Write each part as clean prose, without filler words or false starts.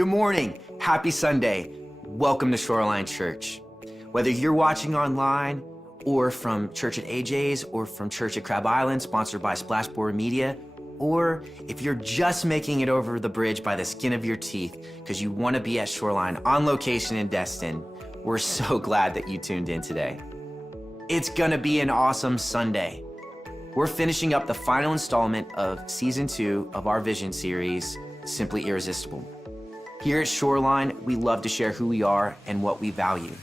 Good morning. Happy Sunday. Welcome to Shoreline Church. Whether you're watching online or from Church at AJ's or from Church at Crab Island, sponsored by Splashboard Media, or if you're just making it over the bridge by the skin of your teeth because you want to be at Shoreline on location in Destin, we're so glad that you tuned in today. It's gonna be an awesome Sunday. We're finishing up the final installment of Season 2 of our Vision series, Simply Irresistible. Here at Shoreline, we love to share who we are and what we value.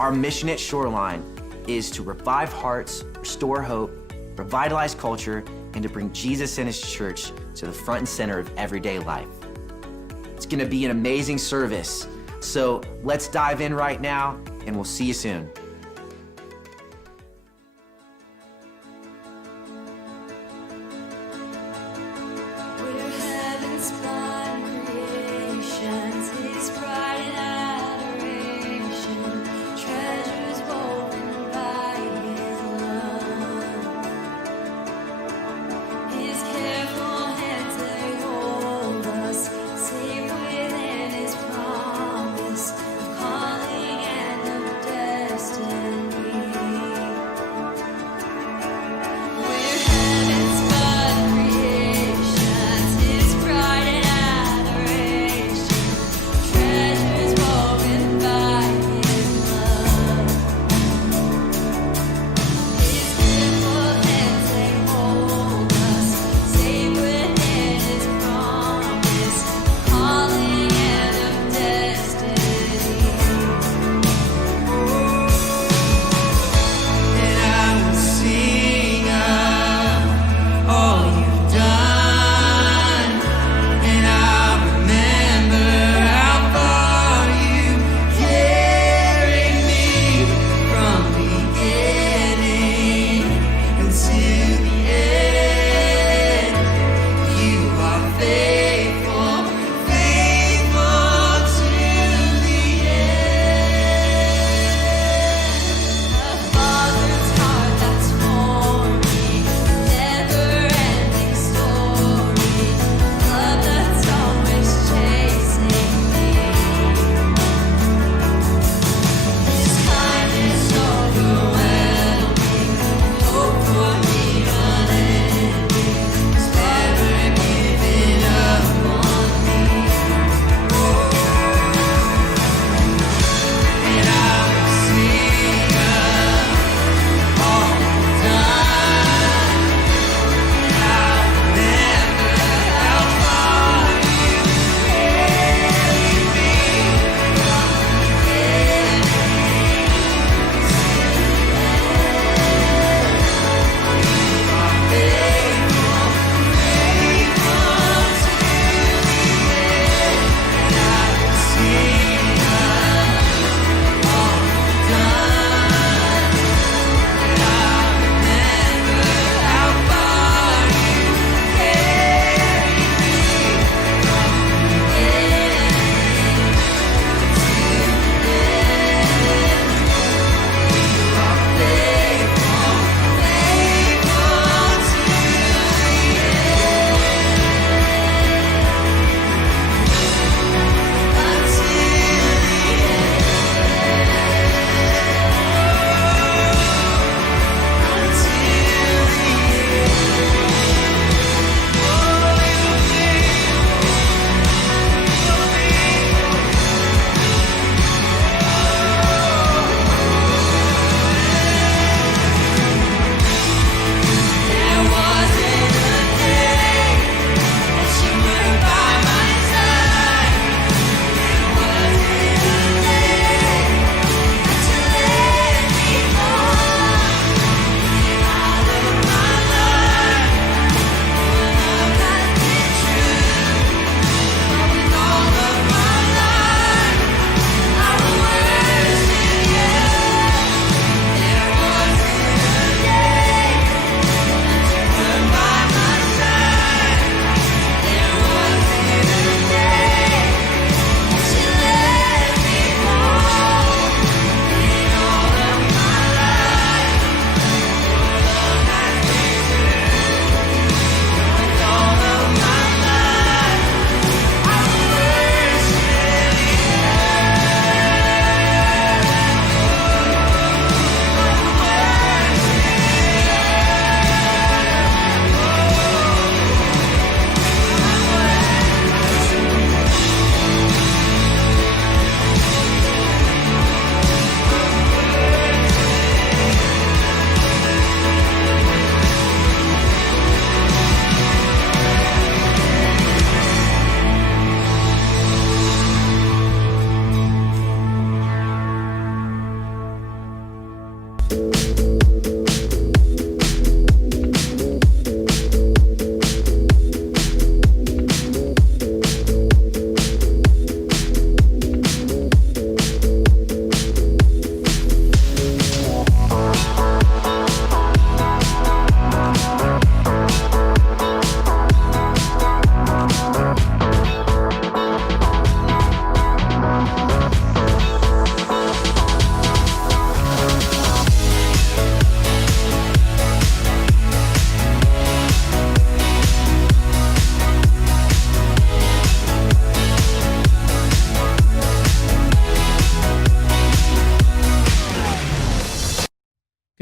Our mission at Shoreline is to revive hearts, restore hope, revitalize culture, and to bring Jesus and his church to the front and center of everyday life. It's gonna be an amazing service. So let's dive in right now, and we'll see you soon. Destiny.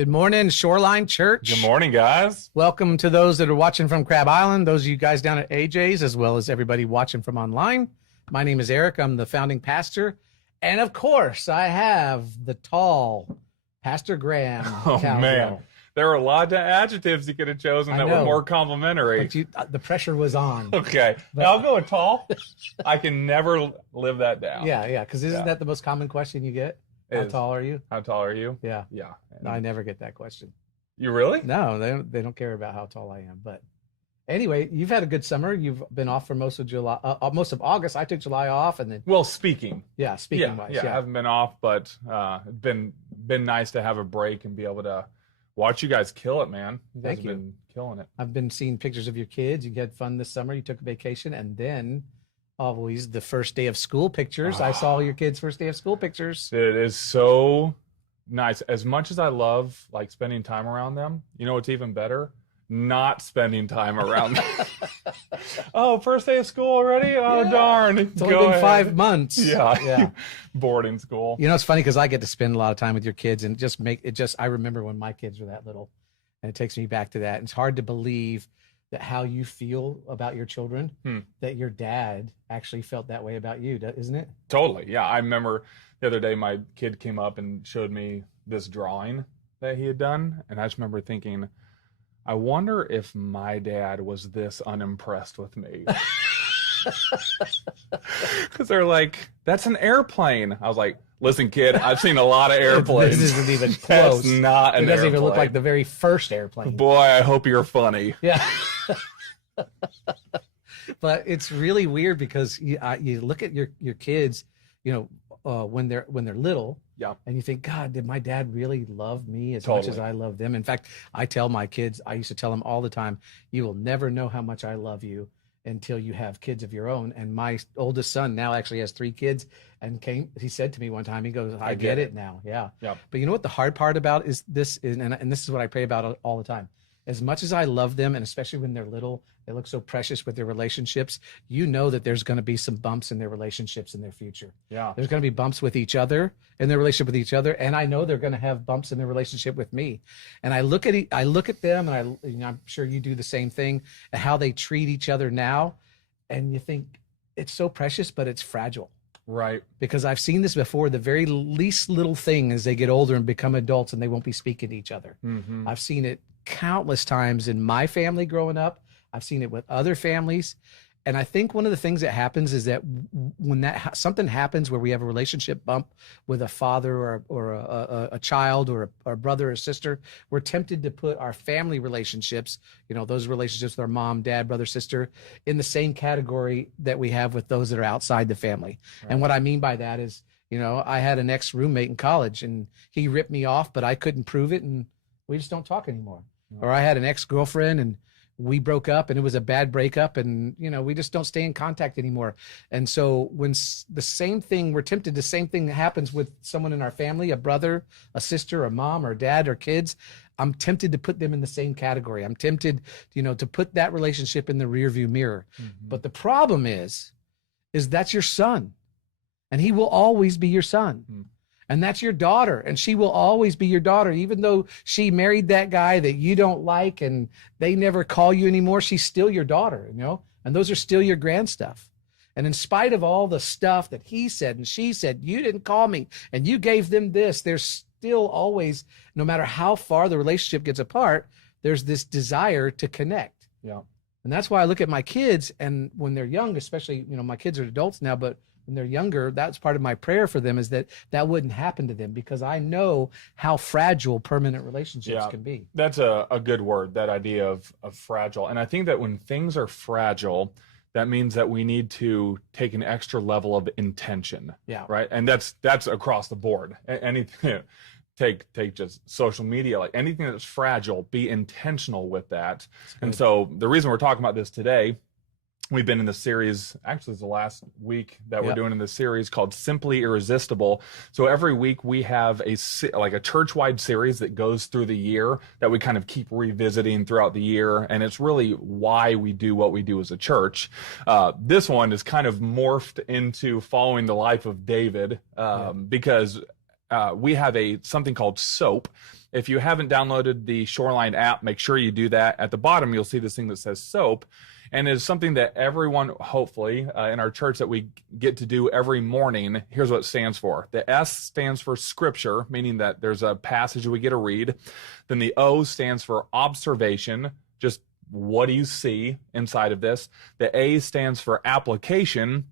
Good morning, Shoreline Church. Good morning, guys. Welcome to those that are watching from Crab Island, those of you guys down at AJ's, as well as everybody watching from online. My name is Eric. I'm the founding pastor. And of course, I have the tall Pastor Graham. Oh, Cowgill. man. There are a lot of adjectives you could have chosen that were more complimentary. But the pressure was on. Okay. Now I'll go with tall. I can never live that down. Yeah. Because isn't that the most common question you get? How tall are you? How tall are you? Yeah. Yeah. No, I never get that question. You really? No, they don't care about how tall I am. But anyway, you've had a good summer. You've been off for most of July, most of August. I took July off, and then speaking. Yeah, speaking wise. Yeah, I haven't been off, but it's been nice to have a break and be able to watch you guys kill it, man. You guys have been killing it. I've been seeing pictures of your kids. You had fun this summer. You took a vacation, and then always the first day of school pictures. I saw your kids' first day of school pictures. It is so nice. As much as I love like spending time around them, you know what's even better? Not spending time around them. Oh, first day of school already? Oh, yeah. Darn. It's only been 5 months. Yeah. Boarding school. You know, it's funny because I get to spend a lot of time with your kids and I remember when my kids were that little, and it takes me back to that. And it's hard to believe that how you feel about your children, that your dad actually felt that way about you, isn't it? Totally. Yeah. I remember the other day my kid came up and showed me this drawing that he had done. And I just remember thinking, I wonder if my dad was this unimpressed with me. Because they're like, that's an airplane. I was like, listen, kid, I've seen a lot of airplanes. This isn't even close. That's not an airplane. It doesn't even look like the very first airplane. Boy, I hope you're funny. Yeah. But it's really weird because you look at your kids, you know, when they're little. Yeah. And you think, God, did my dad really love me as much as I love them? In fact, I tell my kids, I used to tell them all the time, you will never know how much I love you until you have kids of your own. And my oldest son now actually has 3 kids, and he said to me one time, he goes, I get it now. Yeah. But you know what the hard part about is this, and this is what I pray about all the time. As much as I love them, and especially when they're little, they look so precious with their relationships. You know that there's going to be some bumps in their relationships in their future. Yeah. There's going to be bumps with each other in their relationship with each other. And I know they're going to have bumps in their relationship with me. And I look at them, and I'm sure you do the same thing, how they treat each other now. And you think it's so precious, but it's fragile. Right. Because I've seen this before. The very least little thing as they get older and become adults, and they won't be speaking to each other. Mm-hmm. I've seen it countless times in my family growing up. I've seen it with other families. And I think one of the things that happens is that when something happens where we have a relationship bump with a father or a child or a brother or sister, we're tempted to put our family relationships, you know, those relationships with our mom, dad, brother, sister, in the same category that we have with those that are outside the family. Right. And what I mean by that is, you know, I had an ex-roommate in college, and he ripped me off, but I couldn't prove it, and we just don't talk anymore. Right. Or I had an ex-girlfriend, and we broke up, and it was a bad breakup, and, you know, we just don't stay in contact anymore. And so when the same thing happens with someone in our family, a brother, a sister, a mom or dad or kids, I'm tempted to put them in the same category. I'm tempted, you know, to put that relationship in the rearview mirror. Mm-hmm. But the problem is that's your son, and he will always be your son. Mm-hmm. And that's your daughter, and she will always be your daughter. Even though she married that guy that you don't like and they never call you anymore, she's still your daughter, you know? And those are still your grand stuff. And in spite of all the stuff that he said and she said, you didn't call me and you gave them this, there's still always, no matter how far the relationship gets apart, there's this desire to connect. Yeah. And that's why I look at my kids, and when they're young, especially, you know, my kids are adults now, but when they're younger, that's part of my prayer for them, is that wouldn't happen to them, because I know how fragile permanent relationships can be. That's a good word, that idea of fragile. And I think that when things are fragile, that means that we need to take an extra level of intention. Yeah. Right. And that's across the board. Anything. Take just social media, like anything that's fragile, be intentional with that. And so the reason we're talking about this today, we've been in the series, actually it's the last week that we're doing in this series, called Simply Irresistible. So every week we have a church-wide series that goes through the year that we kind of keep revisiting throughout the year. And it's really why we do what we do as a church. This one is kind of morphed into following the life of David, because we have something called SOAP. If you haven't downloaded the Shoreline app, make sure you do that. At the bottom, you'll see this thing that says SOAP. And it's something that everyone, hopefully, in our church that we get to do every morning. Here's what it stands for. The S stands for scripture, meaning that there's a passage we get to read. Then the O stands for observation, just what do you see inside of this? The A stands for application,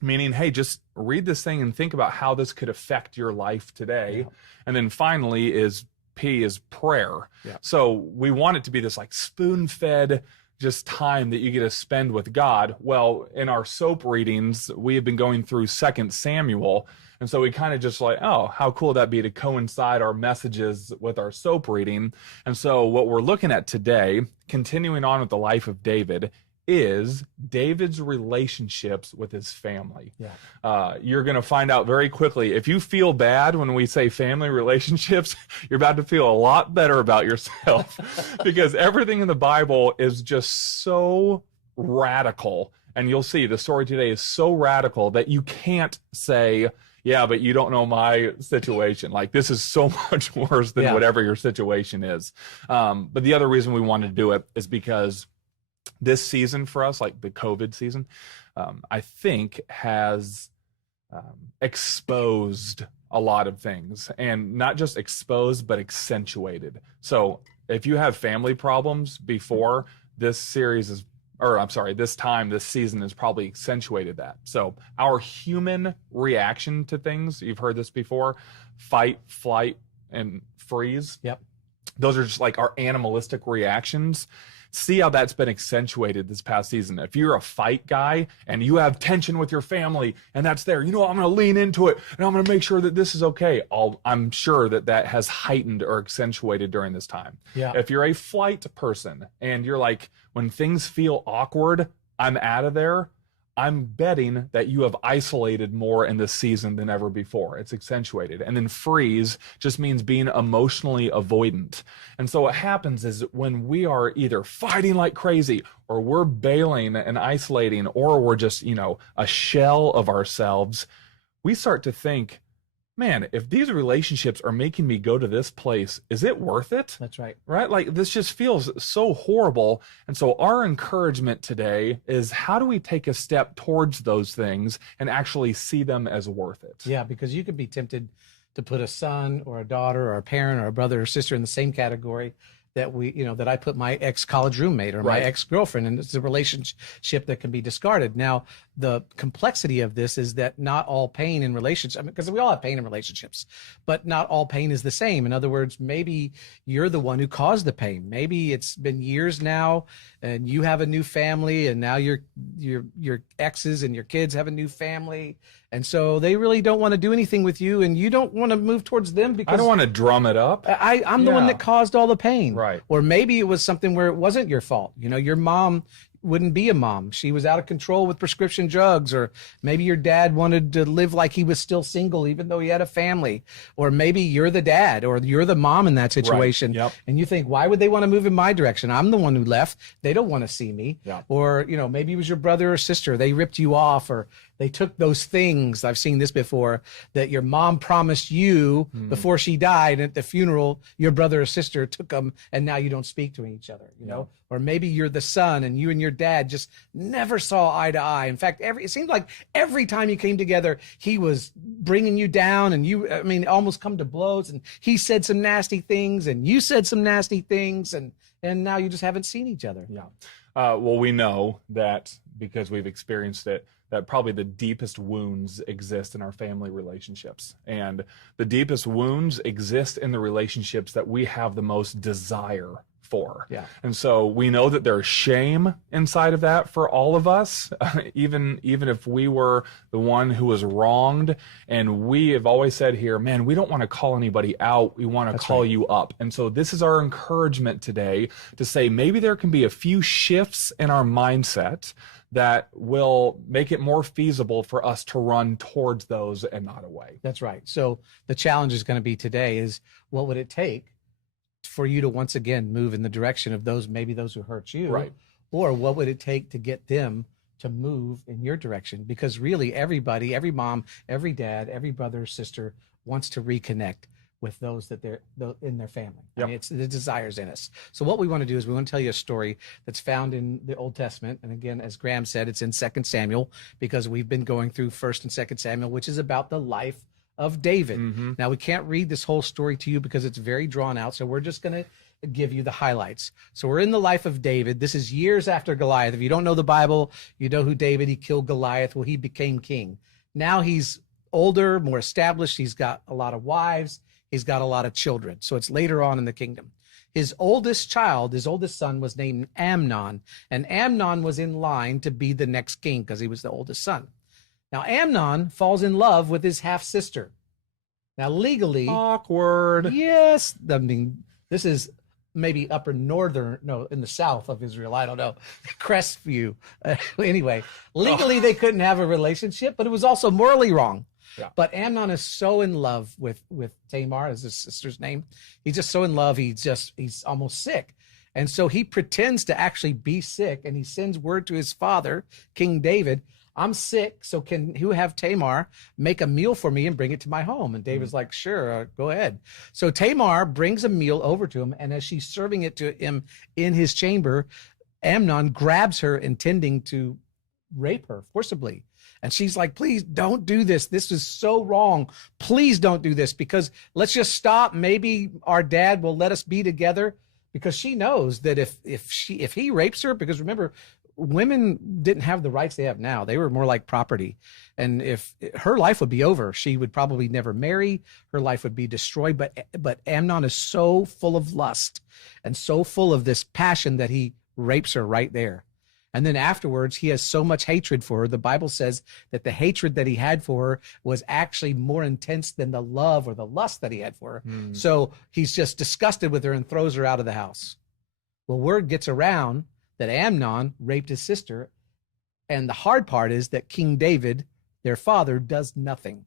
meaning, hey, just read this thing and think about how this could affect your life today. Yeah. And then finally P is prayer. Yeah. So we want it to be this like spoon-fed just time that you get to spend with God. Well, in our SOAP readings, we have been going through 2 Samuel. And so we kind of just like, oh, how cool would that be to coincide our messages with our SOAP reading? And so what we're looking at today, continuing on with the life of David, is David's relationships with his family. Yeah. You're going to find out very quickly. If you feel bad when we say family relationships, you're about to feel a lot better about yourself because everything in the Bible is just so radical. And you'll see the story today is so radical that you can't say, yeah, but you don't know my situation. Like, this is so much worse than whatever your situation is. But the other reason we wanted to do it is because this season for us, like the COVID season, I think has exposed a lot of things, and not just exposed, but accentuated. So if you have family problems before, this series is, or I'm sorry, this season has probably accentuated that. So our human reaction to things, you've heard this before, fight, flight, and freeze. Yep. Those are just like our animalistic reactions. See how that's been accentuated this past season. If you're a fight guy and you have tension with your family and that's there, you know, I'm going to lean into it and I'm going to make sure that this is okay. I'm sure that has heightened or accentuated during this time. Yeah. If you're a flight person and you're like, when things feel awkward, I'm out of there. I'm betting that you have isolated more in this season than ever before. It's accentuated. And then freeze just means being emotionally avoidant. And so what happens is when we are either fighting like crazy or we're bailing and isolating or we're just, you know, a shell of ourselves, we start to think, man, if these relationships are making me go to this place, is it worth it? That's right. Right? Like, this just feels so horrible. And so our encouragement today is, how do we take a step towards those things and actually see them as worth it? Yeah, because you could be tempted to put a son or a daughter or a parent or a brother or sister in the same category that I put my ex-college roommate or my ex-girlfriend, and it's a relationship that can be discarded. Now, the complexity of this is that not all pain in relationships, because we all have pain in relationships, but not all pain is the same. In other words, maybe you're the one who caused the pain. Maybe it's been years now and you have a new family, and now your exes and your kids have a new family. And so they really don't want to do anything with you, and you don't want to move towards them because I don't want to drum it up. I'm the one that caused all the pain. Right. Or maybe it was something where it wasn't your fault. You know, your mom wouldn't be a mom. She was out of control with prescription drugs, or maybe your dad wanted to live like he was still single, even though he had a family, or maybe you're the dad or you're the mom in that situation. Right. Yep. And you think, why would they want to move in my direction? I'm the one who left. They don't want to see me. Yeah. Or, you know, maybe it was your brother or sister. They ripped you off, or they took those things. I've seen this before, that your mom promised you before she died, and at the funeral, your brother or sister took them, and now you don't speak to each other, you know? Or maybe you're the son and you and your dad just never saw eye to eye. In fact, it seemed like every time you came together, he was bringing you down, and almost come to blows, and he said some nasty things and you said some nasty things, and now you just haven't seen each other. Yeah. Well, we know that because we've experienced it, that probably the deepest wounds exist in our family relationships. And the deepest wounds exist in the relationships that we have the most desire for. Yeah. And so we know that there's shame inside of that for all of us, even if we were the one who was wronged. And we have always said here, man, we don't want to call anybody out. We want to call you up. And so this is our encouragement today to say, maybe there can be a few shifts in our mindset that will make it more feasible for us to run towards those and not away. That's right. So the challenge is going to be today is, what would it take for you to once again move in the direction of those who hurt you? Right. Or what would it take to get them to move in your direction, because really everybody, every mom, every dad, every brother or sister wants to reconnect with those that they're in their family. I mean, it's the desires in us. So what we want to do is we want to tell you a story that's found in the Old Testament. And again, as Graham said, it's in 2 Samuel, because we've been going through 1 and 2 Samuel, which is about the life of David. Now, we can't read this whole story to you because it's very drawn out. So we're just going to give you the highlights. So we're in the life of David. This is years after Goliath. If you don't know the Bible, you know who David, he killed Goliath. Well, he became king. Now he's older, more established. He's got a lot of wives. He's got a lot of children. So it's later on in the kingdom. His oldest son was named Amnon, and Amnon was in line to be the next king because he was the oldest son. Now Amnon falls in love with his half sister. Now legally, awkward. Yes. I mean, this is maybe upper northern, no, in the south of Israel. I don't know. Crestview. Anyway, legally they couldn't have a relationship, but it was also morally wrong. Yeah. But Amnon is so in love with Tamar, is his sister's name. He's just so in love. He's almost sick. And so he pretends to actually be sick, and he sends word to his father, King David, I'm sick, so can you have Tamar make a meal for me and bring it to my home? And David's like, sure, go ahead. So Tamar brings a meal over to him, and as she's serving it to him in his chamber, Amnon grabs her, intending to rape her forcibly. And she's like, please don't do this. This is so wrong. Please don't do this, because let's just stop. Maybe our dad will let us be together, because she knows that if he rapes her, because remember, women didn't have the rights they have now. They were more like property. And if her life would be over, she would probably never marry. Her life would be destroyed. But Amnon is so full of lust and so full of this passion that he rapes her right there. And then afterwards, he has so much hatred for her. The Bible says that the hatred that he had for her was actually more intense than the love or the lust that he had for her. So he's just disgusted with her and throws her out of the house. Well, word gets around that Amnon raped his sister. And the hard part is that King David, their father, does nothing.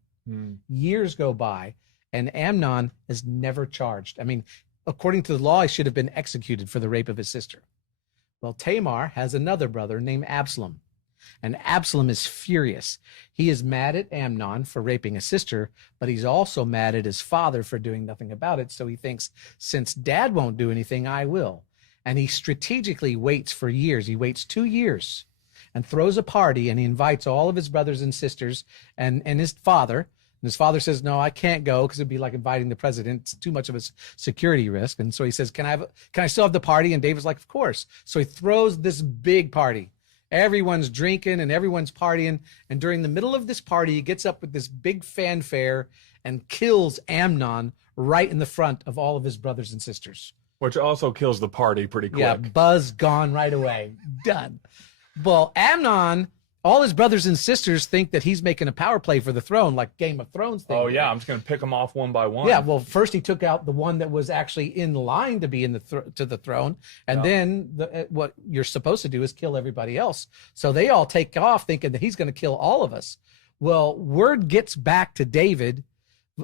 Years go by, and Amnon is never charged. I mean, according to the law, he should have been executed for the rape of his sister. Well, Tamar has another brother named Absalom, and Absalom is furious. He is mad at Amnon for raping his sister, but he's also mad at his father for doing nothing about it. So he thinks, since dad won't do anything, I will. And he strategically waits for years. He waits 2 years and throws a party, and he invites all of his brothers and sisters and his father. And his father says, no, I can't go, because it'd be like inviting the president. It's too much of a security risk. And so he says, can I still have the party? And David's like, of course. So he throws this big party. Everyone's drinking and everyone's partying. And during the middle of this party, he gets up with this big fanfare and kills Amnon right in the front of all of his brothers and sisters. Which also kills the party pretty quick. Yeah, buzz gone right away. Done. Well, Amnon, all his brothers and sisters think that he's making a power play for the throne, like Game of Thrones thing. Oh, yeah, I'm just going to pick them off one by one. Yeah, well, first he took out the one that was actually in line to be in to the throne, and then what you're supposed to do is kill everybody else. So they all take off thinking that he's going to kill all of us. Well, word gets back to David.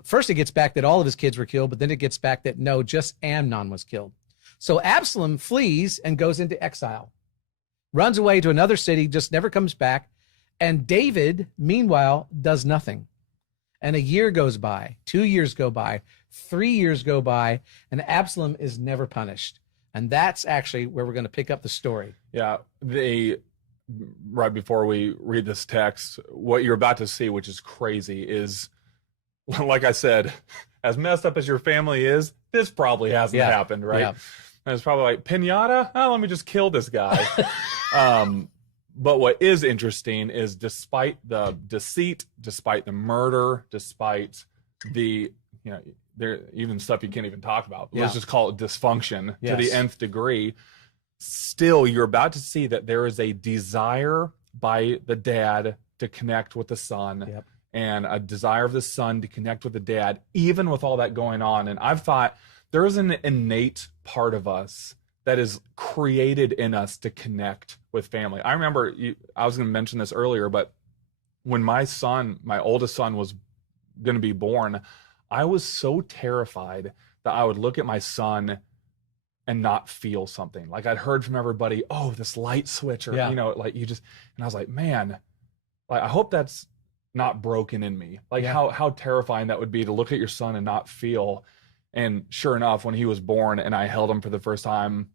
First, it gets back that all of his kids were killed, but then it gets back that no, just Amnon was killed. So Absalom flees and goes into exile, runs away to another city, just never comes back. And David, meanwhile, does nothing. And a year goes by, 2 years go by, 3 years go by, and Absalom is never punished. And that's actually where we're going to pick up the story. Yeah, right before we read this text, what you're about to see, which is crazy, is, like I said, as messed up as your family is, this probably hasn't happened, right? Yeah. And it's probably like, pinata? Oh, let me just kill this guy. But what is interesting is, despite the deceit, despite the murder, despite the, there even stuff you can't even talk about. Let's just call it dysfunction to the nth degree. Still, you're about to see that there is a desire by the dad to connect with the son, and a desire of the son to connect with the dad, even with all that going on. And I've thought there is an innate part of us that is created in us to connect with family. I remember, I was going to mention this earlier, but when my oldest son was going to be born, I was so terrified that I would look at my son and not feel something. Like I'd heard from everybody, oh, this light switch, or you know, like you just, and I was like, man, like I hope that's not broken in me. Like how terrifying that would be to look at your son and not feel. And sure enough, when he was born and I held him for the first time,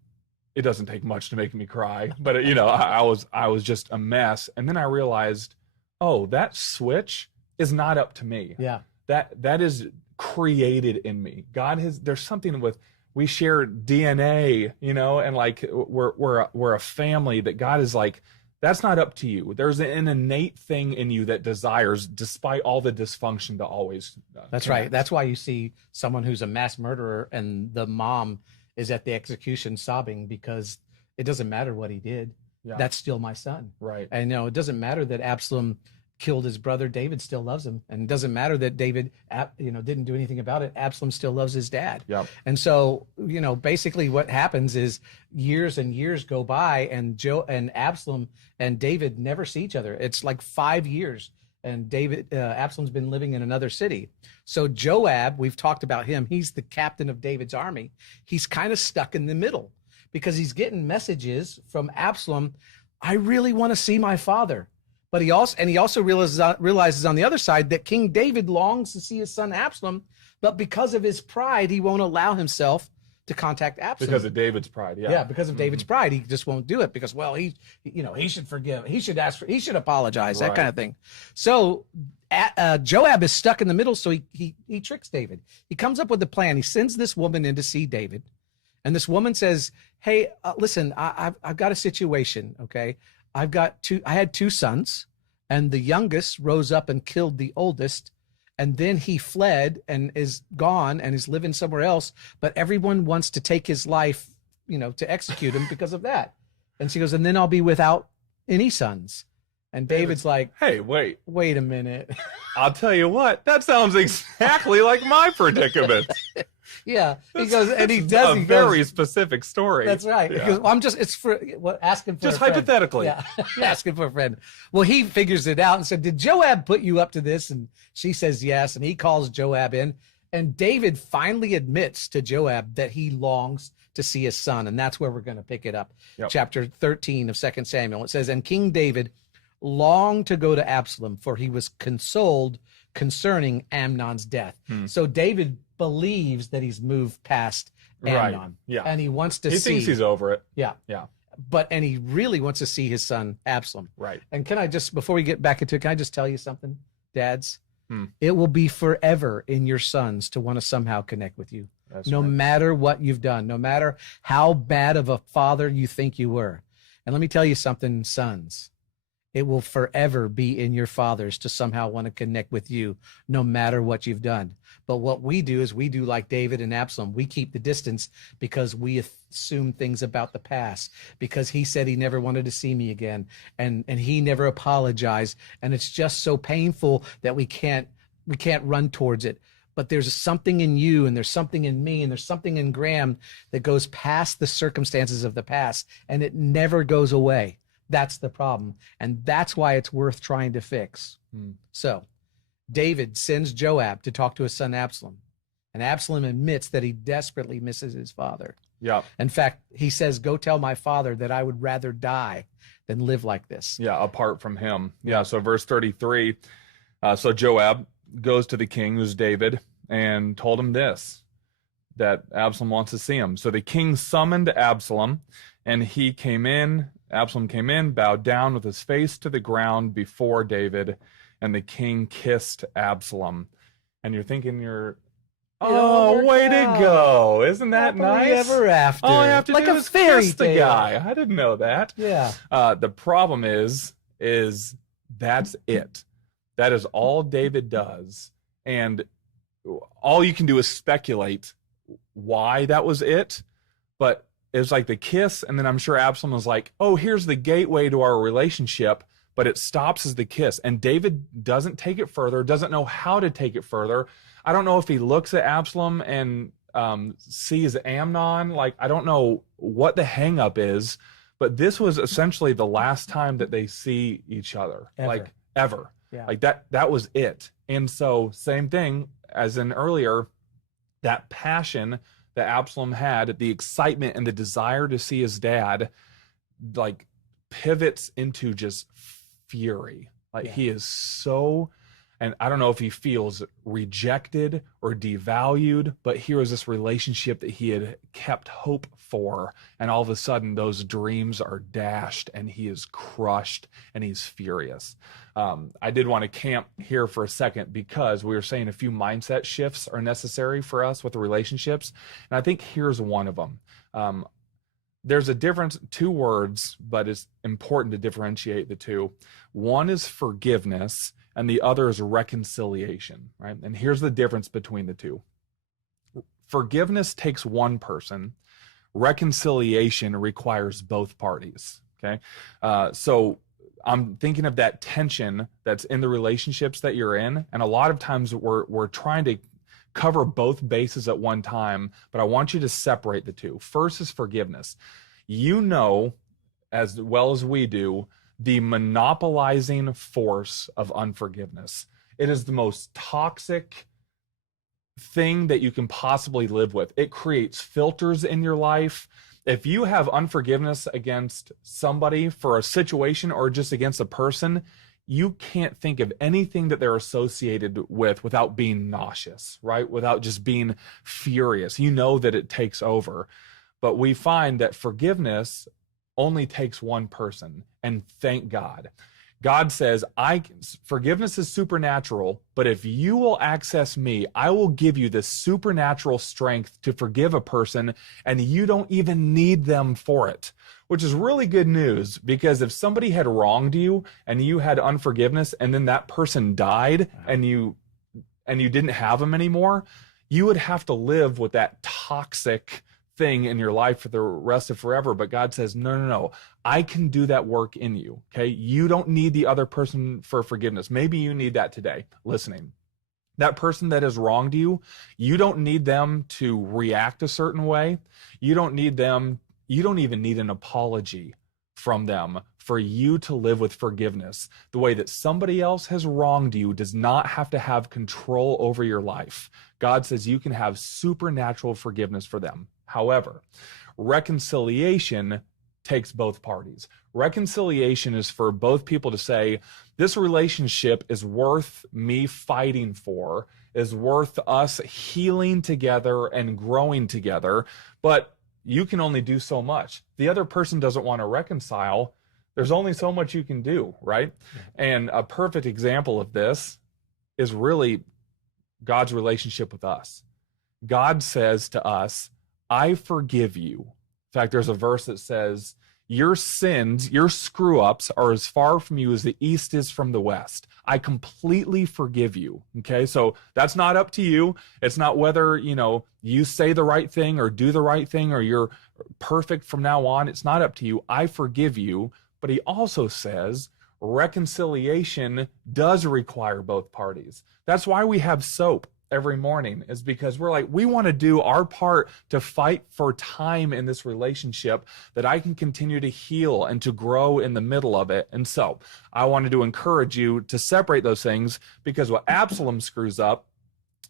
it doesn't take much to make me cry, but you know, I was just a mess. And then I realized, oh, that switch is not up to me. Yeah. That is created in me. There's something with, we share DNA, you know, and like we're a family that God is like, that's not up to you. There's an innate thing in you that desires, despite all the dysfunction, to always. That's right. That's why you see someone who's a mass murderer and the mom is at the execution sobbing because it doesn't matter what he did. Yeah. That's still my son. Right. And it doesn't matter that Absalom killed his brother. David still loves him. And it doesn't matter that David, didn't do anything about it. Absalom still loves his dad. Yep. And so, basically what happens is years and years go by and Absalom and David never see each other. It's like 5 years. And Absalom's been living in another city. So Joab, we've talked about him. He's the captain of David's army. He's kind of stuck in the middle because he's getting messages from Absalom. I really want to see my father. But he also realizes on the other side that King David longs to see his son Absalom, but because of his pride, he won't allow himself to contact Absalom. Because of David's pride, yeah. Yeah, because of David's pride, he just won't do it because, well, he should forgive, he should apologize, that kind of thing. So Joab is stuck in the middle, so he tricks David. He comes up with a plan. He sends this woman in to see David, and this woman says, "Hey, listen, I've got a situation. Okay, I had 2 sons, and the youngest rose up and killed the oldest, and then he fled and is gone and is living somewhere else. But everyone wants to take his life, to execute him because of that." And she goes, "And then I'll be without any sons." And David's like, "Hey, wait a minute." I'll tell you what, that sounds exactly like my predicament. Yeah, he goes, and he does a very specific story. That's right. Yeah. He goes, it's for asking for just a friend. Hypothetically. Yeah, asking for a friend. Well, he figures it out and said, "Did Joab put you up to this?" And she says yes, and he calls Joab in, and David finally admits to Joab that he longs to see his son, and that's where we're going to pick it up. Yep. Chapter 13 of 2 Samuel. It says, "And King David longed to go to Absalom, for he was consoled concerning Amnon's death." So David believes that he's moved past Amnon. Right. Yeah. And he wants to see. He thinks he's over it. Yeah. Yeah. And he really wants to see his son Absalom. Right. And can I just, before we get back into it, can I just tell you something, dads? It will be forever in your sons to want to somehow connect with you. That's no right. matter what you've done, no matter how bad of a father you think you were. And let me tell you something, sons. It will forever be in your fathers to somehow want to connect with you, no matter what you've done. But what we do is we do like David and Absalom. We keep the distance because we assume things about the past, because he said he never wanted to see me again. And he never apologized. And it's just so painful that we can't run towards it. But there's something in you, and there's something in me, and there's something in Graham that goes past the circumstances of the past, and it never goes away. That's the problem. And that's why it's worth trying to fix. So David sends Joab to talk to his son Absalom. And Absalom admits that he desperately misses his father. Yeah. In fact, he says, "Go tell my father that I would rather die than live like this." Yeah, apart from him. Yeah, so verse 33. So Joab goes to the king, who's David, and told him this, that Absalom wants to see him. So the king summoned Absalom, and he came in. Absalom came in, bowed down with his face to the ground before David, and the king kissed Absalom. And you're thinking, oh, way to go. Isn't that nice? Ever after. All I have to like do a is fairy kiss the guy. I didn't know that. Yeah. The problem is that's it. That is all David does. And all you can do is speculate why that was it. But it was like the kiss, and then I'm sure Absalom was like, "Oh, here's the gateway to our relationship," but it stops as the kiss. And David doesn't take it further, doesn't know how to take it further. I don't know if he looks at Absalom and sees Amnon. Like, I don't know what the hang up is, but this was essentially the last time that they see each other. Ever. Yeah. Like that was it. And so same thing as in earlier, that passion that Absalom had, the excitement and the desire to see his dad, like, pivots into just fury. Like, he is so, and I don't know if he feels rejected or devalued, but here was this relationship that he had kept hope for, and all of a sudden those dreams are dashed and he is crushed and he's furious. I did want to camp here for a second because we were saying a few mindset shifts are necessary for us with the relationships, and I think here's one of them. There's a difference, two words, but it's important to differentiate the two. One is forgiveness, and the other is reconciliation, right? And here's the difference between the two. Forgiveness takes one person. Reconciliation requires both parties, okay? So I'm thinking of that tension that's in the relationships that you're in, and a lot of times we're trying to cover both bases at one time, but I want you to separate the two. First is forgiveness. You know, as well as we do, the monopolizing force of unforgiveness. It is the most toxic thing that you can possibly live with. It creates filters in your life. If you have unforgiveness against somebody for a situation or just against a person, you can't think of anything that they're associated with without being nauseous, right? Without just being furious. You know that it takes over. But we find that forgiveness only takes one person, and thank God. God says, forgiveness is supernatural, but if you will access me, I will give you this supernatural strength to forgive a person, and you don't even need them for it, which is really good news, because if somebody had wronged you and you had unforgiveness and then that person died and you didn't have them anymore, you would have to live with that toxic thing in your life for the rest of forever. But God says, no, I can do that work in you. Okay. You don't need the other person for forgiveness. Maybe you need that today, listening. That person that has wronged you, you don't need them to react a certain way. You don't even need an apology from them for you to live with forgiveness. The way that somebody else has wronged you does not have to have control over your life. God says you can have supernatural forgiveness for them. However, reconciliation takes both parties. Reconciliation is for both people to say, this relationship is worth me fighting for, is worth us healing together and growing together, but you can only do so much. The other person doesn't want to reconcile. There's only so much you can do, right? And a perfect example of this is really God's relationship with us. God says to us, I forgive you. In fact, there's a verse that says, your sins, your screw-ups are as far from you as the east is from the west. I completely forgive you. Okay, so that's not up to you. It's not whether, you say the right thing or do the right thing or you're perfect from now on. It's not up to you. I forgive you. But he also says reconciliation does require both parties. That's why we have soap every morning, is because we're like, we want to do our part to fight for time in this relationship that I can continue to heal and to grow in the middle of it. And so I wanted to encourage you to separate those things, because what Absalom screws up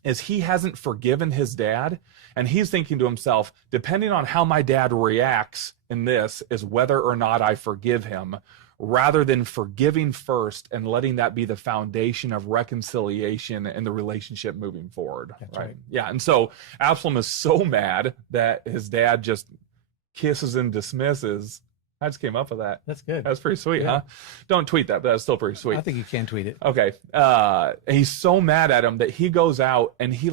is he hasn't forgiven his dad, and he's thinking to himself, depending on how my dad reacts in this is whether or not I forgive him, rather than forgiving first and letting that be the foundation of reconciliation and the relationship moving forward. That's right. Yeah. And so Absalom is so mad that his dad just kisses and dismisses. I just came up with that. That's good. That's pretty sweet, huh? Don't tweet that, but that's still pretty sweet. I think you can tweet it. Okay. He's so mad at him that he goes out and he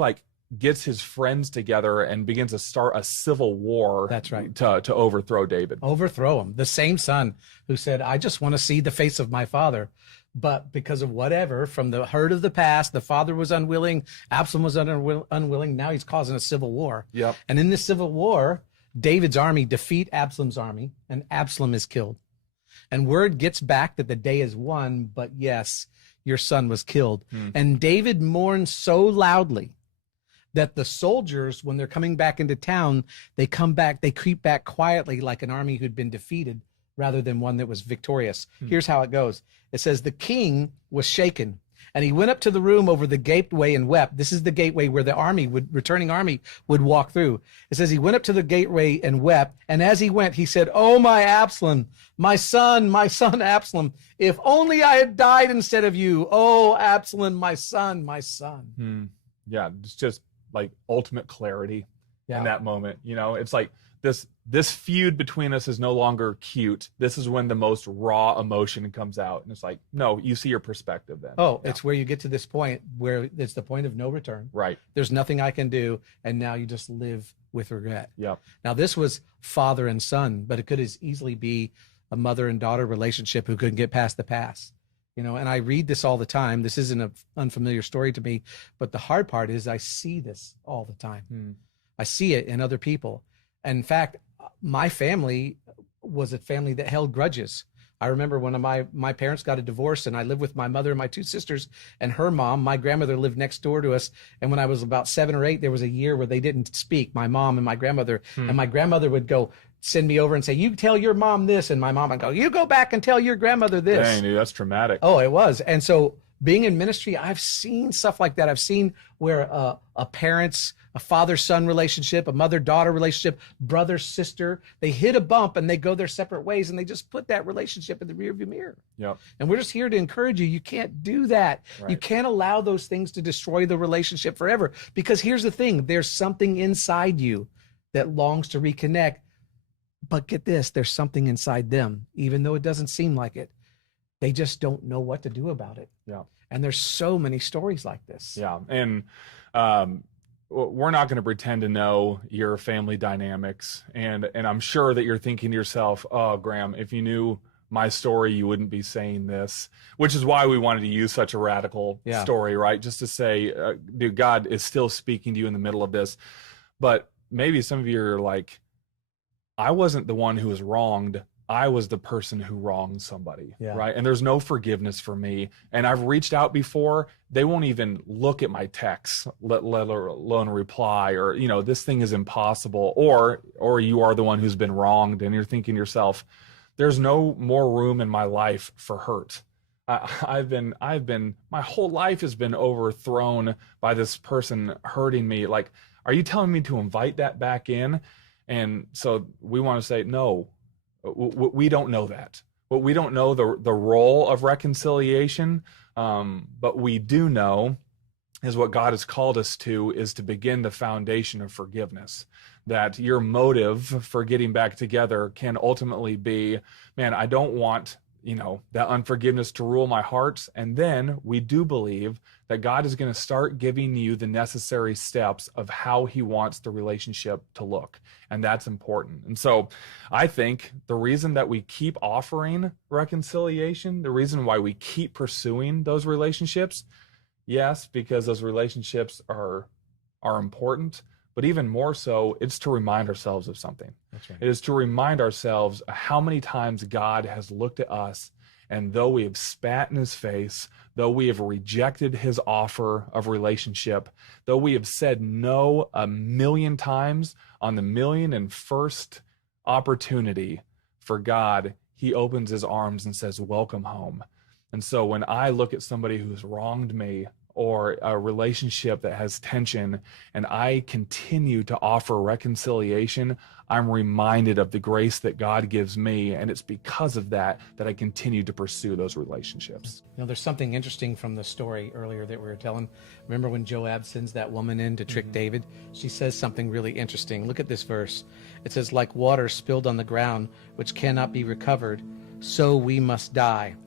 gets his friends together and begins to start a civil war. That's right. To overthrow David. Overthrow him. The same son who said, I just want to see the face of my father. But because of whatever, from the hurt of the past, the father was unwilling, Absalom was unwilling. Now he's causing a civil war. Yep. And in this civil war, David's army defeat Absalom's army, and Absalom is killed. And word gets back that the day is won, but yes, your son was killed. And David mourns so loudly that the soldiers, when they're coming back into town, they creep back quietly like an army who'd been defeated rather than one that was victorious. Here's how it goes. It says, the king was shaken And he went up to the room over the gateway and wept. This is the gateway where the returning army would walk through. It says he went up to the gateway and wept. And as he went, he said, "Oh, my Absalom, my son Absalom, if only I had died instead of you. Oh, Absalom, my son, my son." Yeah, it's just like ultimate clarity in that moment. It's like this feud between us is no longer cute. This is when the most raw emotion comes out. And it's like, no, you see your perspective then. It's where you get to this point where it's the point of no return. Right. There's nothing I can do. And now you just live with regret. Yeah. Now this was father and son, but it could as easily be a mother and daughter relationship who couldn't get past the past. And I read this all the time. This isn't an unfamiliar story to me, but the hard part is I see this all the time. I see it in other people. And in fact, my family was a family that held grudges. I remember when my parents got a divorce, and I lived with my mother and my two sisters and her mom. My grandmother lived next door to us. And when I was about 7 or 8, there was a year where they didn't speak, my mom and my grandmother. And my grandmother would go send me over and say, "You tell your mom this." And my mom would go, "You go back and tell your grandmother this." Dang, dude, that's traumatic. Oh, it was. And so being in ministry, I've seen stuff like that. I've seen where a father-son relationship, a mother-daughter relationship, brother-sister, they hit a bump and they go their separate ways, and they just put that relationship in the rearview mirror. Yep. And we're just here to encourage you. You can't do that. Right. You can't allow those things to destroy the relationship forever. Because here's the thing, there's something inside you that longs to reconnect. But get this, there's something inside them, even though it doesn't seem like it. They just don't know what to do about it. Yeah. And there's so many stories like this. Yeah. And we're not going to pretend to know your family dynamics. And I'm sure that you're thinking to yourself, "Oh, Graham, if you knew my story, you wouldn't be saying this," which is why we wanted to use such a radical story, right? Just to say, dude, God is still speaking to you in the middle of this. But maybe some of you are like, I wasn't the one who was wronged. I was the person who wronged somebody, right? And there's no forgiveness for me. And I've reached out before. They won't even look at my texts, let alone reply, or, this thing is impossible. Or you are the one who's been wronged, and you're thinking to yourself, there's no more room in my life for hurt. I've been, my whole life has been overthrown by this person hurting me. Like, are you telling me to invite that back in? And so we want to say, no. We don't know that. But we don't know the role of reconciliation. But we do know is what God has called us to is to begin the foundation of forgiveness. That your motive for getting back together can ultimately be, man, I don't want that unforgiveness to rule my heart. And then we do believe that God is going to start giving you the necessary steps of how he wants the relationship to look. And that's important. And so I think the reason that we keep offering reconciliation, the reason why we keep pursuing those relationships, yes, because those relationships are important, but even more so, it's to remind ourselves of something. That's right. It is to remind ourselves how many times God has looked at us, and though we have spat in his face, though we have rejected his offer of relationship, though we have said no 1,000,000 times, on the 1,000,001st opportunity for God, he opens his arms and says, "Welcome home." And so when I look at somebody who's wronged me, or a relationship that has tension, and I continue to offer reconciliation, I'm reminded of the grace that God gives me. And it's because of that I continue to pursue those relationships. There's something interesting from the story earlier that we were telling. Remember when Joab sends that woman in to trick David? She says something really interesting. Look at this verse. It says, "Like water spilled on the ground, which cannot be recovered, so we must die.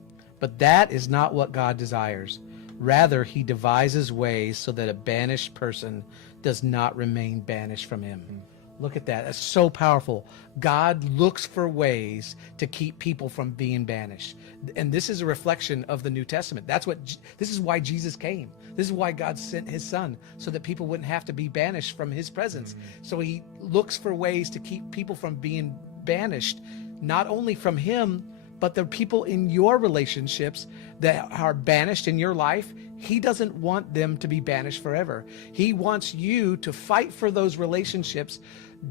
But that is not what God desires. Rather, he devises ways so that a banished person does not remain banished from him." Look at that. That's so powerful. God looks for ways to keep people from being banished. And this is a reflection of the New Testament. This is why Jesus came. This is why God sent his son, so that people wouldn't have to be banished from his presence. So he looks for ways to keep people from being banished, not only from him, but the people in your relationships that are banished in your life. He doesn't want them to be banished forever. He wants you to fight for those relationships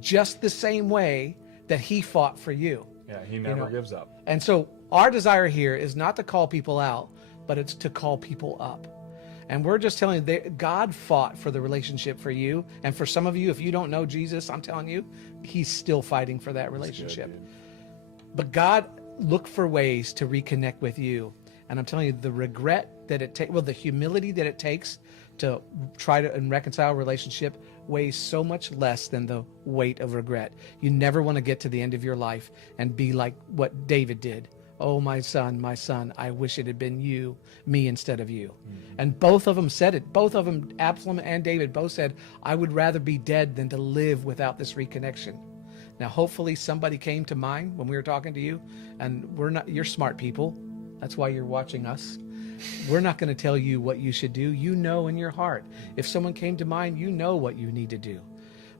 just the same way that he fought for you. Yeah, he never gives up. And so our desire here is not to call people out, but it's to call people up. And we're just telling you that God fought for the relationship for you. And for some of you, if you don't know Jesus, I'm telling you, he's still fighting for that relationship. Good, but God looked for ways to reconnect with you. And I'm telling you, the regret that it takes, the humility that it takes to try to reconcile a relationship weighs so much less than the weight of regret. You never want to get to the end of your life and be like what David did. Oh, my son, I wish it had been me instead of you. Mm-hmm. And both of them said it. Both of them, Absalom and David, both said, I would rather be dead than to live without this reconnection. Now, hopefully somebody came to mind when we were talking to you, and you're smart people. That's why you're watching us. We're not going to tell you what you should do. You know in your heart. If someone came to mind, you know what you need to do.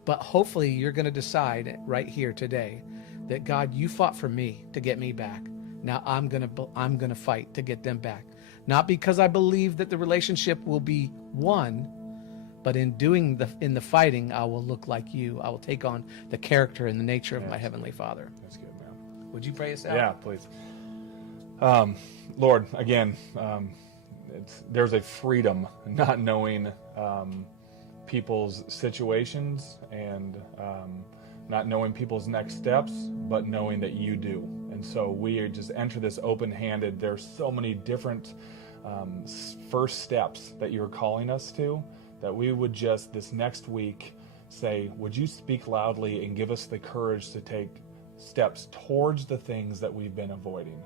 But hopefully you're going to decide right here today that, God, you fought for me to get me back. Now I'm going to fight to get them back. Not because I believe that the relationship will be won, but in the fighting, I will look like you. I will take on the character and the nature of my Heavenly Father. That's good, man. Would you pray us out? Yeah, please. Lord, again, there's a freedom not knowing people's situations and not knowing people's next steps, but knowing that you do. And so we just enter this open-handed. There's so many different first steps that you're calling us to, that we would just this next week say, would you speak loudly and give us the courage to take steps towards the things that we've been avoiding.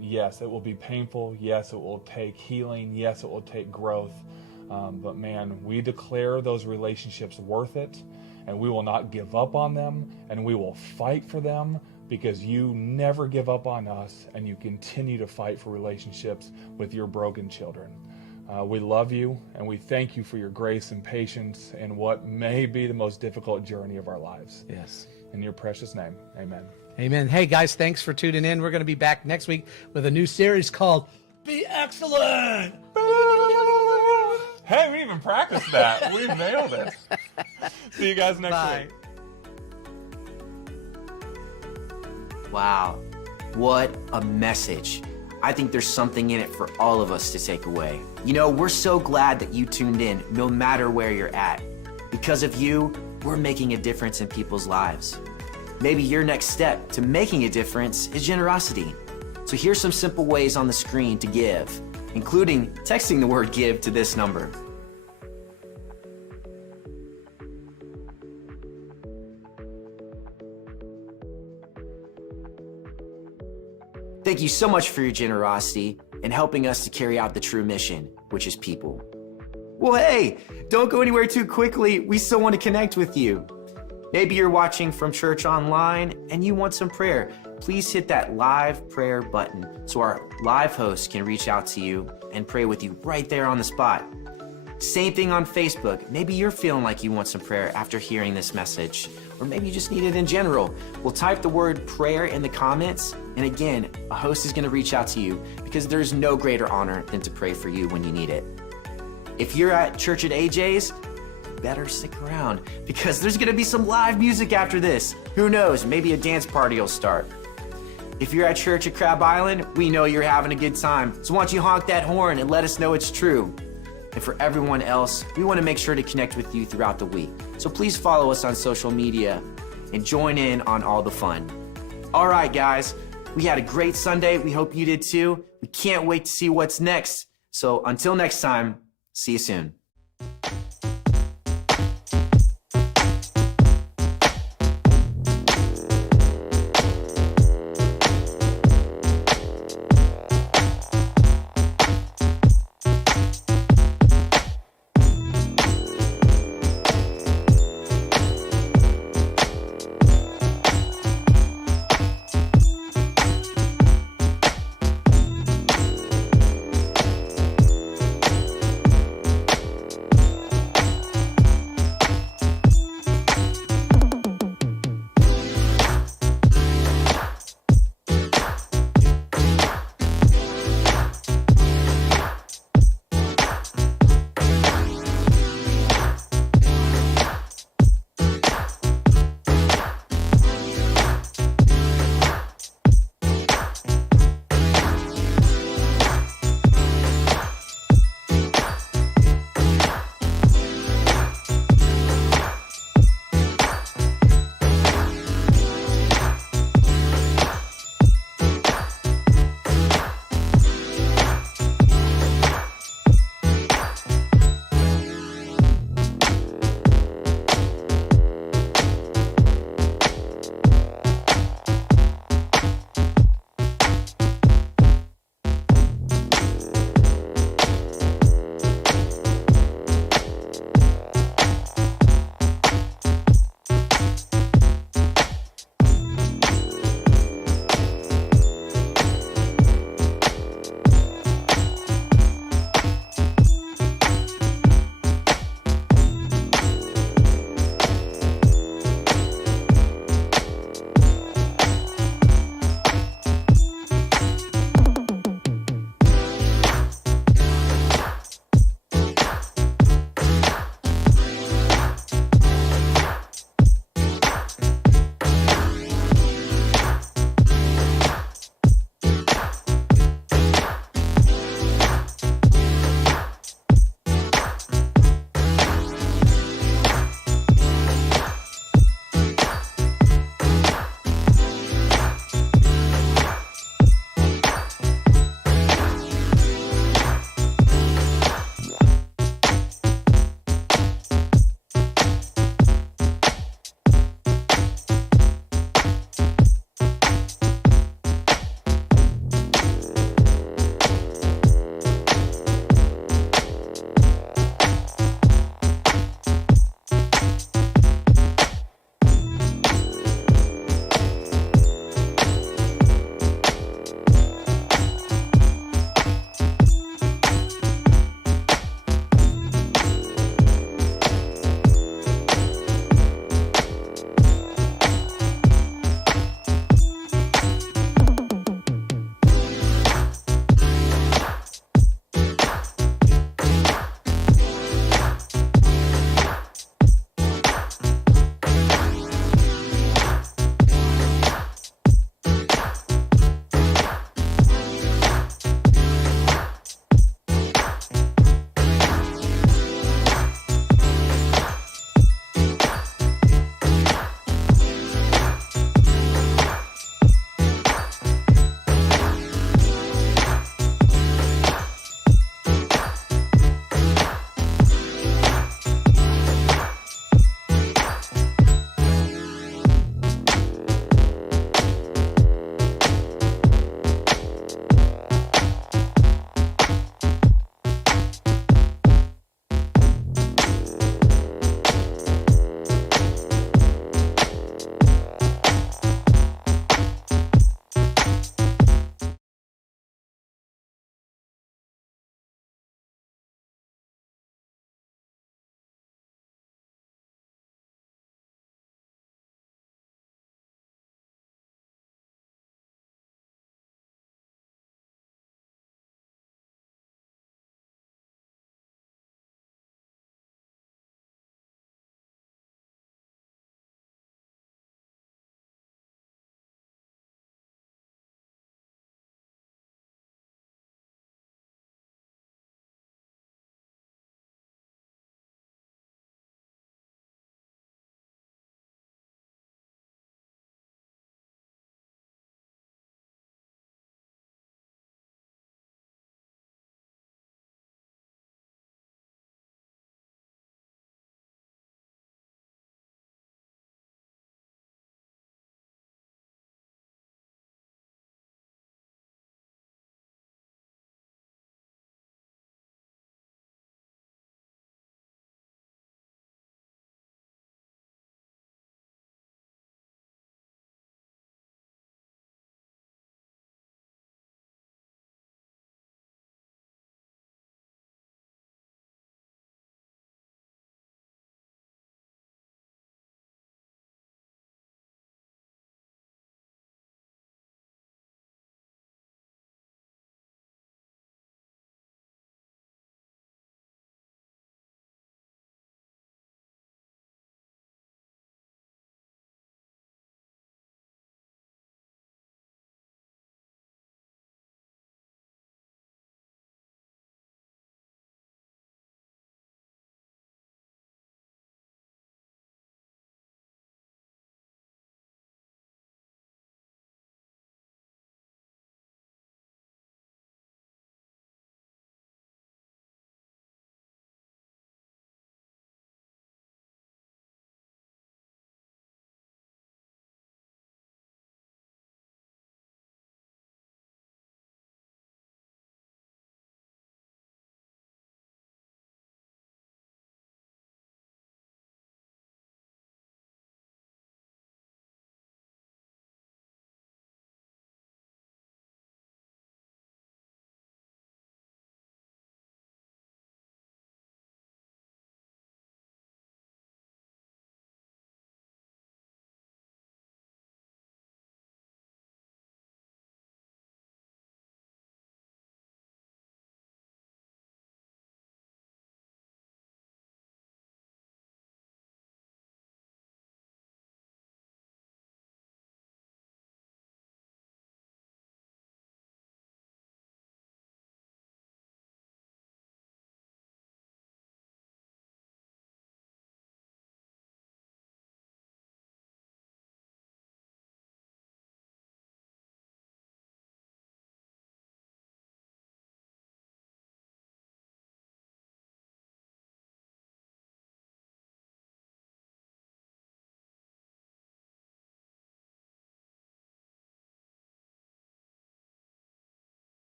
Yes, it will be painful. Yes, it will take healing. Yes, it will take growth. But man, we declare those relationships worth it, and we will not give up on them, and we will fight for them, because you never give up on us, and you continue to fight for relationships with your broken children. We love you, and we thank you for your grace and patience in what may be the most difficult journey of our lives. Yes. In your precious name, amen. Amen. Hey, guys, thanks for tuning in. We're going to be back next week with a new series called Be Excellent. Hey, we even practiced that. We nailed it. See you guys next week. Wow, what a message. I think there's something in it for all of us to take away. You know, we're so glad that you tuned in, no matter where you're at. Because of you, we're making a difference in people's lives. Maybe your next step to making a difference is generosity. So here's some simple ways on the screen to give, including texting the word give to this number. Thank you so much for your generosity and helping us to carry out the true mission, which is people. Well, hey, don't go anywhere too quickly. We still want to connect with you. Maybe you're watching from church online and you want some prayer. Please hit that live prayer button so our live host can reach out to you and pray with you right there on the spot. Same thing on Facebook. Maybe you're feeling like you want some prayer after hearing this message, or maybe you just need it in general. Well, type the word prayer in the comments, and again, a host is going to reach out to you, because there's no greater honor than to pray for you when you need it. If you're at church at AJ's, better stick around, because there's going to be some live music after this. Who knows, maybe a dance party will start. If you're at church at Crab Island, we know you're having a good time, so why don't you honk that horn and let us know it's true. And for everyone else, we want to make sure to connect with you throughout the week. So please follow us on social media and join in on all the fun. All right, guys, we had a great Sunday. We hope you did too. We can't wait to see what's next. So until next time, see you soon.